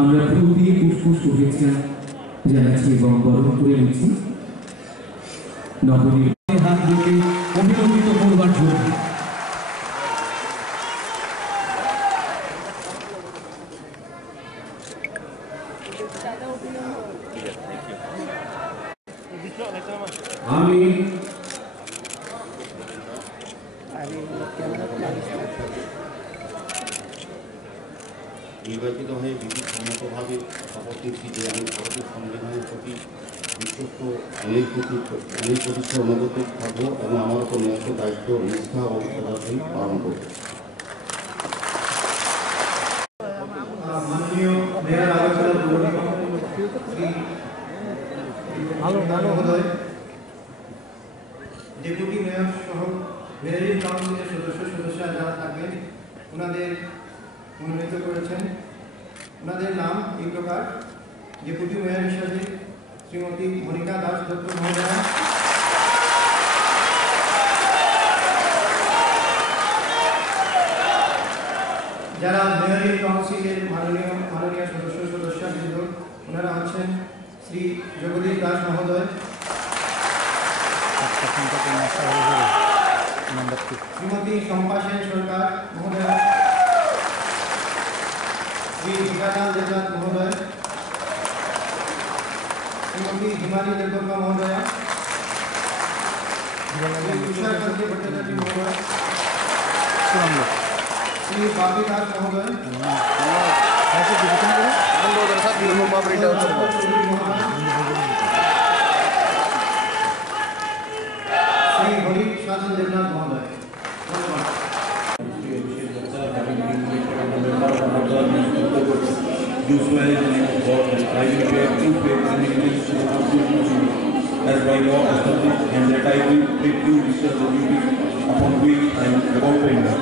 আমরা ফুল দিয়ে পুষ্প শুভেচ্ছা জানাচ্ছি এবং বরণ করে নিচ্ছি নবনির্বাচিত হাত রেখে অভিনন্দিত করবার জন্য। আমি নির্বাচিত হয়ে বিধিসম্মতভাবে শপথ নিচ্ছি যে আমি ভারতের সংবিধানের প্রতি বিশ্বস্ত প্রতিষ্ঠা অনুগত থাকবো এবং আমার উপর ন্যস্ত দায়িত্ব নিষ্ঠা ও সদাসহিত পালন করব। মাননীয় মেয়র মহোদয়, ডেপুটি মেয়র সহ মেয়রিং কাউন্সিলের সদস্যরা যারা থাকবেন ওনাদের মনোনীত করেছেন। ওনাদের নাম এই প্রকার: ডেপুটি মেয়র হিসাবে শ্রীমতী মনিকা দাস দত্ত মহোদয়া, যারা মেয়রিং কাউন্সিলের মাননীয় সদস্যবৃন্দ ওনারা হচ্ছেন শ্রী জগদীশ দাস মহোদয়, শ্রীমতী শম্পা সেন সরকার মহোদয়া, শ্রী বিকাশাল দেবনাথ মহোদয়, শ্রীমতী হিমালী দেববর্মা মহোদয়া, শ্রী তুষারকান্তি ভট্টাচার্য মহোদয়, শ্রী বাপি দাস মহোদয়, শ্রী হরি সাধন দেবনাথ মহোদয়। Do swear in the name of God that I will bear true faith and allegiance to the Constitution as by law established, and that I will faithfully discharge the duties upon which I am about to enter.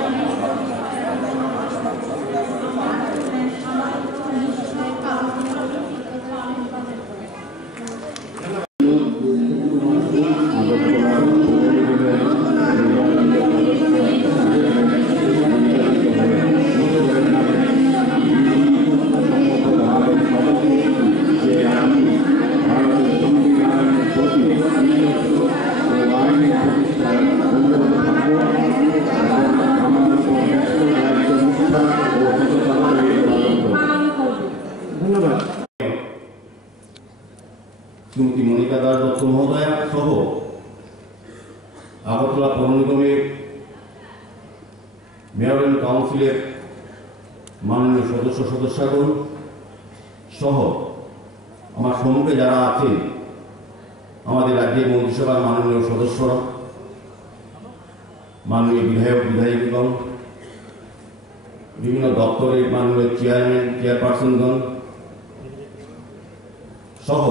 Shrimati Monika Das Dutta মহোদয়া সহ আগরতলা পৌর নিগমের মেয়রিং কাউন্সিলের মাননীয় সদস্যগণ সহ আমার সম্মুখে যারা আছেন আমাদের রাজ্যের মন্ত্রিসভার মাননীয় সদস্যরা, মাননীয় বিধায়কগণ, বিভিন্ন দপ্তরের মাননীয় চেয়ারপারসনগণ সহ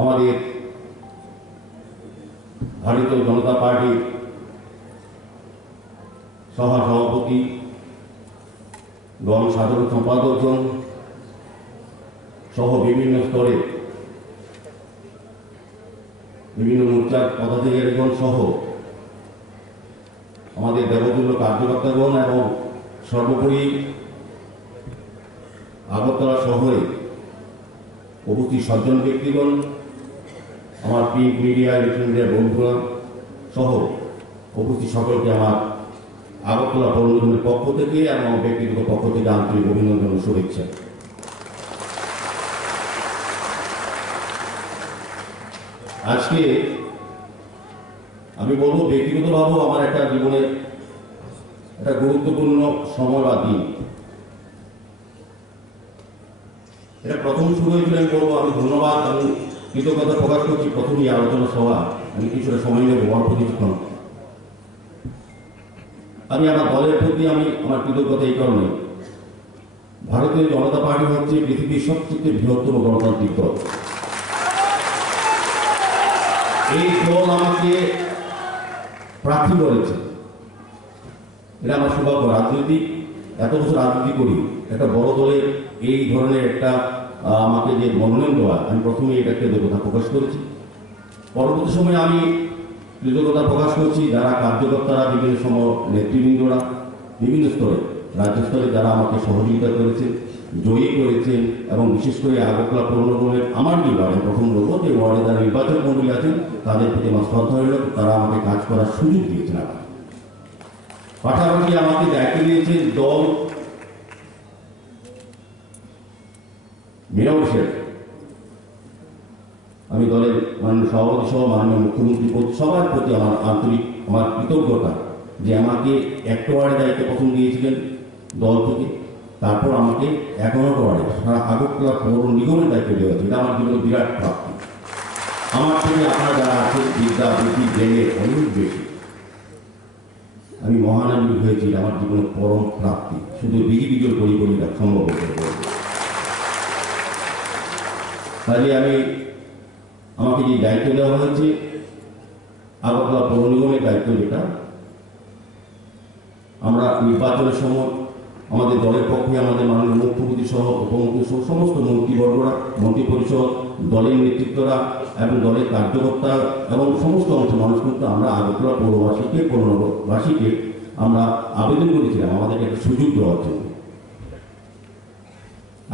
আমাদের ভারতীয় জনতা পার্টির সভাপতি গণ সাধারণ সম্পাদকগণ সহ বিভিন্ন স্তরে বিভিন্ন মোর্চার পদাধিকারীগণ সহ আমাদের দেবতুল্য কার্যকর্তাগণ এবং সর্বোপরি আগরতলা শহরে উপস্থিত সজ্জন ব্যক্তিগণ, আমার প্রিন্ট মিডিয়া ইলেকট্রনিক মিডিয়ার বন্ধুরা সহ উপস্থিত সকলকে আমার আগরতলা পৌর নিগমের পক্ষ থেকে এবং ব্যক্তিগত পক্ষ থেকে আন্তরিক অভিনন্দন ও শুভেচ্ছা। আজকে আমি বলবো ব্যক্তিগতভাবেও আমার একটা জীবনের একটা গুরুত্বপূর্ণ সময় বা দিন। এটা প্রথম শুরু হয়েছিল আমি বলবো আমি ধন্যবাদ আমি কৃতজ্ঞতা প্রকাশ করছি প্রথমেই আলোচনা সভা আমি কিছুটা সময় নেব অল্প কিছুক্ষণ। আমি আমার দলের প্রতি আমি আমার কৃতজ্ঞতা এই কারণে, ভারতীয় জনতা পার্টি হচ্ছে পৃথিবীর সবচেয়ে বৃহত্তম গণতান্ত্রিক দল। এই দল আমাকে প্রার্থী করেছে, এটা আমার সৌভাগ্য। রাজনৈতিক এত বছর রাজনীতি করি, একটা বড় দলের এই ধরনের একটা আমাকে যে মনোনয়ন দেওয়া, আমি প্রথমে এটা কৃতজ্ঞতা প্রকাশ করেছি। পরবর্তী সময়ে আমি কৃতজ্ঞতা প্রকাশ করছি যারা কার্যকর্তারা, বিভিন্ন সময় নেতৃবৃন্দরা, বিভিন্ন স্তরে রাজ্য স্তরে যারা আমাকে সহযোগিতা করেছে জয়ী করেছেন এবং বিশেষ করে আগরতলা পৌর নিগমের আমার যে ওয়ার্ডে প্রথম বলবো যে ওয়ার্ডে যারা নির্বাচক মন্ডলী আছেন তাদের প্রতি আমার শ্রদ্ধা হইল, তারা আমাকে কাজ করার সুযোগ দিয়েছেন। পাশাপাশি আমাকে দায়িত্ব দিয়েছে দল মেয়র। আমি দলের মাননীয় সভাপতি সহ মাননীয় মুখ্যমন্ত্রী সবার প্রতি আমার আন্তরিক আমার কৃতজ্ঞতা যে আমাকে একটা ওয়ার্ডে দায়িত্ব প্রথম দিয়েছিলেন দল থেকে, তারপর আমাকে 11 ওয়ার্ডে সারা আগরতলা পৌর নিগমের দায়িত্ব দেওয়া হয়েছে। এটা আমার জন্য বিরাট প্রাপ্তি। আমার থেকে আপনারা যারা আছেন বিদ্যা বুদ্ধি জ্ঞানের অনেক বেশি। আমি মহানায়ক হয়েছি, আমার জীবনের পরম প্রাপ্তি। শুধু বিজেপি জোর করি সম্ভব হতে পারে। তাই আমাকে যে দায়িত্ব দেওয়া হয়েছে আগরতলা পৌর নিগমের দায়িত্ব, যেটা আমরা নির্বাচনের সময় আমাদের দলের পক্ষে আমাদের মাননীয় মুখ্যমন্ত্রী সহ উপমুখ্যমন্ত্রী সহ সমস্ত মন্ত্রীবর্গরা, মন্ত্রী পরিষদ, দলের নেতৃত্বরা এবং দলের কার্যকর্তা এবং সমস্ত অংশ মানুষ কিন্তু আমরা আগরতলা পৌরবাসীকে পৌরবাসীকে আমরা আবেদন করেছিলাম আমাদেরকে একটা সুযোগ দেওয়ার জন্য।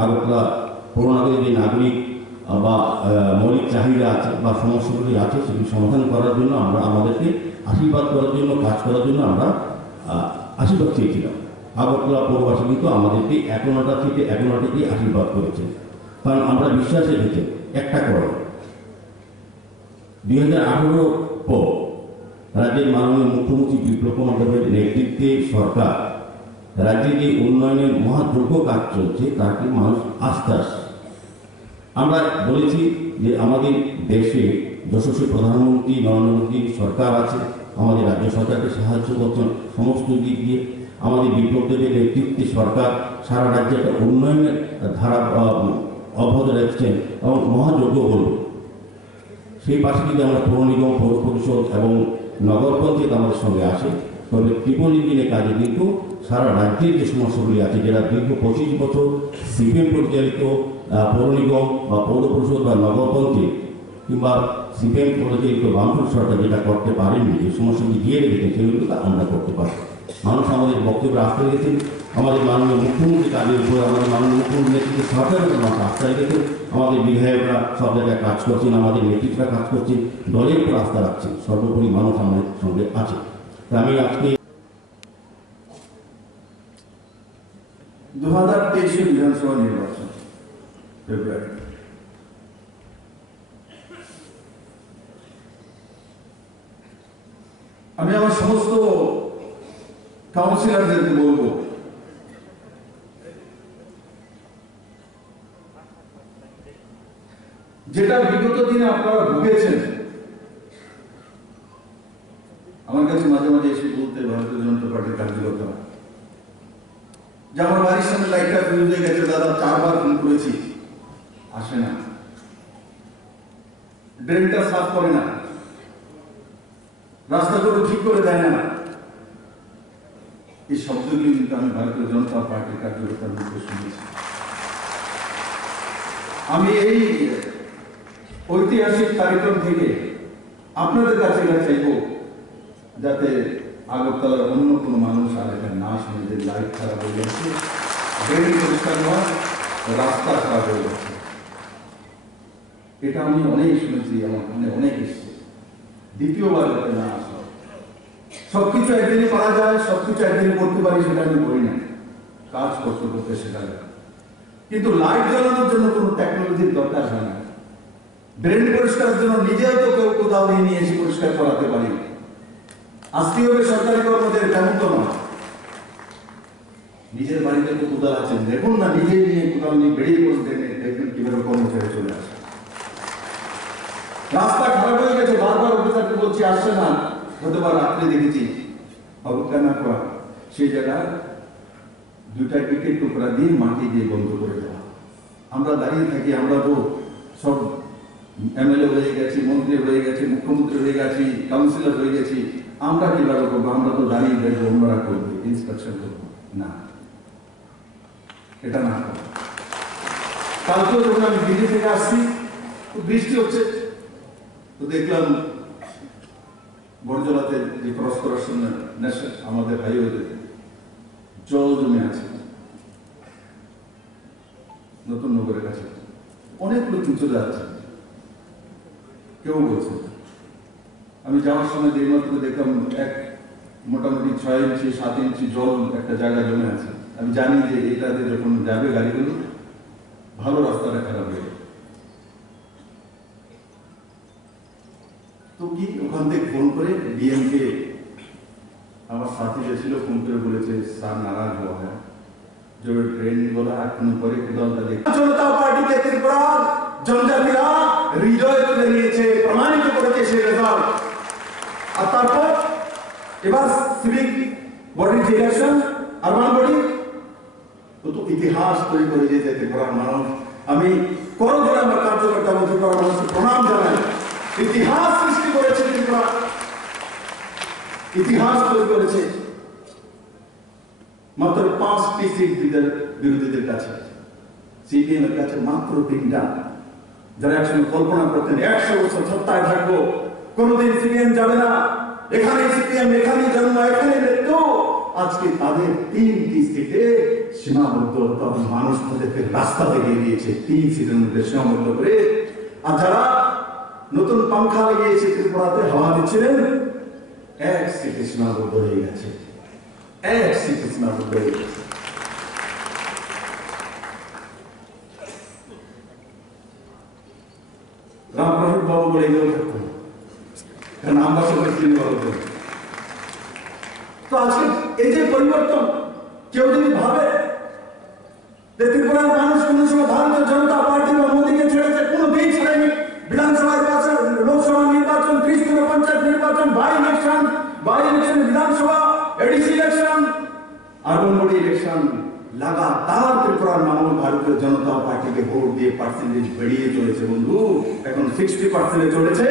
আগরতলা পৌরনগরের যে নাগরিক বা মৌলিক চাহিদা আছে বা সমস্যাগুলি আছে সেগুলি সমাধান করার জন্য আমরা আমাদেরকে আশীর্বাদ করার জন্য কাজ করার জন্য আমরা আশীর্বাদ চেয়েছিলাম। আগরতলা পৌরবাসী কিন্তু আমাদেরকে 11টা থেকে 11টাতেই আশীর্বাদ করেছে, কারণ আমরা বিশ্বাস রেখেছি একটা করো। 2018 পর রাজ্যের মাননীয় মুখ্যমন্ত্রী বিপ্লব কুমার দেবের নেতৃত্বে সরকার রাজ্যে যে উন্নয়নের মহাযোগ্য কাজ চলছে তাকে মানুষ আস্থা আসছে। আমরা বলেছি যে আমাদের দেশে যশস্বী প্রধানমন্ত্রী নরেন্দ্র মোদী সরকার আছে, আমাদের রাজ্য সরকারকে সাহায্য করছেন সমস্ত দিক দিয়ে। আমাদের বিপ্লব দেবের নেতৃত্বে সরকার সারা রাজ্যে একটা উন্নয়নের ধারা অব্যাহত রাখছেন এবং মহাযজ্ঞ বলব। সেই পাশে যদি আমরা পৌর নিগম, পৌর পরিষদ এবং নগর পঞ্চায়েত আমাদের সঙ্গে আসে, তবে ট্রিপল ইঞ্জিনের কাজে কিন্তু সারা রাজ্যের যে সমস্যাগুলি আছে, যেটা দীর্ঘ 25 বছর সিপিএম পরিচালিত পৌর নিগম বা পৌর পরিষদ বা নগর পঞ্চায়েত কিংবা সিপিএম পরিচালিত বামফ্রন্ট সরকার যেটা করতে পারেনি, যে সমস্যাগুলি দিয়ে রেখেছেন সেগুলো আমরা করতে পারি। মানুষ আমাদের বক্তব্যে আস্থা রেখেছেন, আমাদের মাননীয় মুখ্যমন্ত্রী কাজের উপর আমাদের মাননীয় মুখ্যমন্ত্রী নেতৃত্বে সরকারের উপর মানুষ আস্থা রেখেছেন। আমাদের বিধায়করা সব জায়গায় কাজ করছেন, আমাদের নেতৃত্বরা কাজ করছেন, দলের উপর আস্থা রাখছেন। সর্বোপরি মানুষ আমাদের সঙ্গে আছে। আমি আজকে 2023 বিধানসভা নির্বাচন ফেব্রুয়ারি, আমি আমার সমস্ত কাউন্সিলরদেরকে বলবো যেটা বিগত দিনে আপনারা ভুগেছেন। আমার কাছে মাঝে মাঝে এসে বলতে ভারতীয় জনতা পার্টির কার্যকর্তা যে আমার বাড়ির সামনে লাইটটা ফিউজ হয়ে গেছে, দাদা 4 বার ফোন করেছি, আসে না, ড্রেনটা সাফ করে না, রাস্তাগুলো ঠিক করে দেয় না। এই শব্দগুলি কিন্তু আমি ভারতীয় জনতা পার্টির কার্যকর্তার মুখে শুনেছি। আমি এই ঐতিহাসিক কার্যক্রম থেকে আপনাদের কাছে চাইব যাতে আগরতলার অন্য কোনো মানুষ আর এটা না শুনে যে লাইট খারাপ হয়ে যাচ্ছে, ড্রেন পরিষ্কার নয়, রাস্তা খারাপ হয়ে যাচ্ছে। এটা আমি অনেক শুনেছি, আমার মনে অনেক এসছে। দ্বিতীয়বার যাতে না আসে। সবকিছু একদিনে পারা যায়, সবকিছু একদিনে করতে পারি সেটা আমি করি না, কাজ করতে করতে সেটা যায়। কিন্তু লাইট জ্বালানোর জন্য কোনো টেকনোলজির দরকার হয় না। ড্রেন পরিষ্কারের জন্য নিজেও তো কেউ কোথাও নিয়ে এসে পরিষ্কার করাতে পারি। আসতে হবে সরকারি কর্মচারী, তেমন তো নয়। নিজের বাড়িতে তো কোদাল আছেন, দেখুন না, নিজে নিয়ে কোদাল নিয়ে বেরিয়ে পড়তে দেখবেন কিভাবে কর্মচারী চলে আসে। রাস্তা খারাপ হয়ে গেছে, বারবার অফিসারকে বলছি আসছে না, হতে পারে রাত্রে দেখেছি অবজ্ঞা না করা, সেই জায়গায় 2টা ইটের টুকরা দিয়ে মাটি দিয়ে বন্ধ করে দেওয়া। আমরা দাঁড়িয়ে থাকি, আমরা তো সব এমএলএ হয়ে গেছি, মন্ত্রী হয়ে গেছি, মুখ্যমন্ত্রী হয়ে গেছি, কাউন্সিলর হয়ে গেছি, আমরা কিভাবে করবো? আমরা তো দাঁড়িয়ে দেখবো অন্যরা করবে, ইন্সপেকশন করবো না, এটা না করবো। কালকেও যখন আমি দিল্লি থেকে আসছি, বৃষ্টি হচ্ছে, তো দেখলাম বড়জলাতে যে ক্রস করার সময় আমাদের হাইওয়েতে জল জমে আছে। নতুন নগরের কাছে অনেক লোক চলে যাচ্ছে, কেউ বলছে। আমি যাওয়ার সময় যে মাত্র দেখলাম এক মোটামুটি 6 ইঞ্চি 7 ইঞ্চি জল একটা জায়গা জমে আছে। আমি জানি যে এটাতে যখন যাবে গাড়িগুলো ভালো রাস্তাটা খারাপ হয়ে যাবে। তো কি ওখান থেকে ফোন করে ডিএমকে আমার সাথী যে ছিল ফোন করে বলেছে স্যার নারাজ হওয়া হয় जो ट्रेन बोला এখন পরে কি দলটা দেখ জনতা পার্টিকে ত্রিপুরার জনজাতিরা হৃদয় তুলে নিয়েছে, প্রমাণিত করেছে সেই রেজাল্ট। আর তারপর এবার সিভিক বডির যে ইলেকশন, আরবান বডি, তো ইতিহাস তৈরি করে দিয়েছে ত্রিপুরার মানুষ। আমি করজোড়ে আমার কার্যকর্তা বলতে ত্রিপুরার মানুষকে প্রণাম জানাই। ইতিহাস সৃষ্টি করেছে ত্রিপুরা, ইতিহাস তৈরি করেছে। মাত্র 5টি সিট বিরোধীদের কাছে, সিপিএম এর কাছে মাত্র 3টা। যারা একসঙ্গে কল্পনা করতেন 100 বছর সত্তায় থাকবো, কোনোদিন সিপিএম যাবে না, এখানে সিপিএম, এখানে জন্ম, এখানে মৃত্যু, আজকে তাদের 3টি সিটে সীমাবদ্ধ। তখন মানুষ তাদেরকে রাস্তা থেকে দিয়েছে 3 সিটের মধ্যে সীমাবদ্ধ করে। আর যারা নতুন পাংখা লাগিয়েছে ত্রিপুরাতে হাওয়া দিচ্ছিলেন, 1 সিটে সীমাবদ্ধ হয়ে গেছে, 1 সিটে সীমাবদ্ধ হয়ে গেছে। রামপ্রসাদ বাবু বলে এগুলো থাকতেন, কারণ আমরা সবাই চিনি বলতেন। তো আজকে এই যে পরিবর্তন, কেউ যদি ভাবে যে ত্রিপুরার মানুষ কোন সময় ভারতীয় জনতা পার্টি বা মোদীকে ছেড়েছে, কোনো দিন ছাড়েনি। বিধানসভা নির্বাচন, লোকসভা নির্বাচন, 30 পঞ্চায়েত নির্বাচন, বাই ইলেকশন, বিধানসভা, ADC election, urban body election, লাগাতার ত্রিপুরার মানুষ ভারতীয় জনতা পার্টিকে ভোট দিয়ে পার্সেন্টেজ বেড়িয়ে চলেছে। বন্ধু, এখন 60% চলেছে।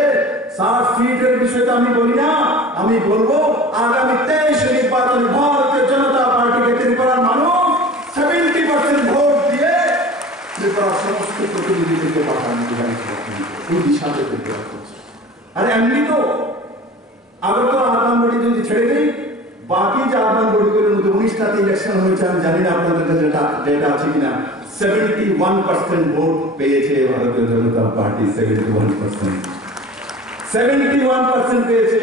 60 সিটের বিষয়টা আমি বলি না, আমি বলবো আগামী 23 নির্বাচনে ভারতীয় জনতা পার্টিকে ত্রিপুরার মানুষ 70% ভোট দিয়ে ত্রিপুরার সমস্ত প্রতিনিধিদেরকে পাঠানো ওই দিশাতে ত্রিপুরা করছে। আর এমনি তো আগরতলা আরবান বডি যদি ছেড়ে দেই, বাকি যে আরবান বডিগুলোর মধ্যে 19টাতে ইলেকশন হয়েছে, আমি জানি না আপনাদের কাছে ডেটা আছে কিনা, 71% ভোট পেয়েছে ভারতীয় জনতা পার্টি। 71% পেয়েছে,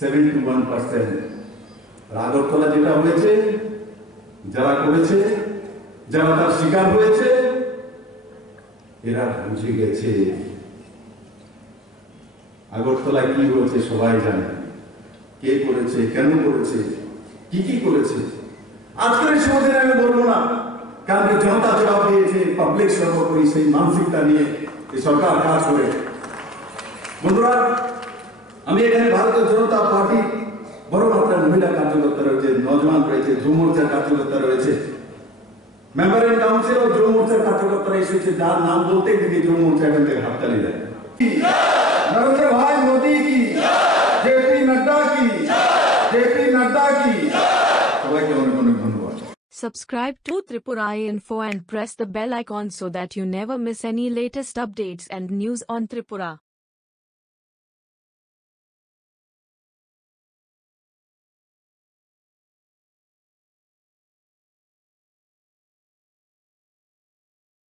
71%। আগরতলা যেটা হয়েছে, যারা করেছে, যারা তার শিকার হয়েছে, এরা বুঝে গেছে আগরতলায় কি হয়েছে। সবাই জানে কে করেছে, কেন করেছে, কি কি করেছে। আজকের সময় আমি বলবো না, কারণ জনতা জবাব দিয়েছে, পাবলিক সর্বোপরি সেই মানসিকতা নিয়ে এই সরকার কাজ করে। বন্ধুরা, আমি এখানে ভারতীয় জনতা পার্টি বড় মাত্রায় মহিলা কার্যকর্তা রয়েছে, নজওয়ান রয়েছে, যুব মোর্চার কার্যকর্তা রয়েছে, মেম্বার ইন কাউন্সিল ও যুব মোর্চার কার্যকর্তারা এসেছে, যার নাম বলতেই দেখি যুব মোর্চা এখান থেকে হাততালি দেয়। नरेंद्र भाई मोदी की, जेपी नड्डा की, जेपी नड्डा की। Subscribe to Tripura Info and press the bell icon so that you never miss any latest updates and news on Tripura.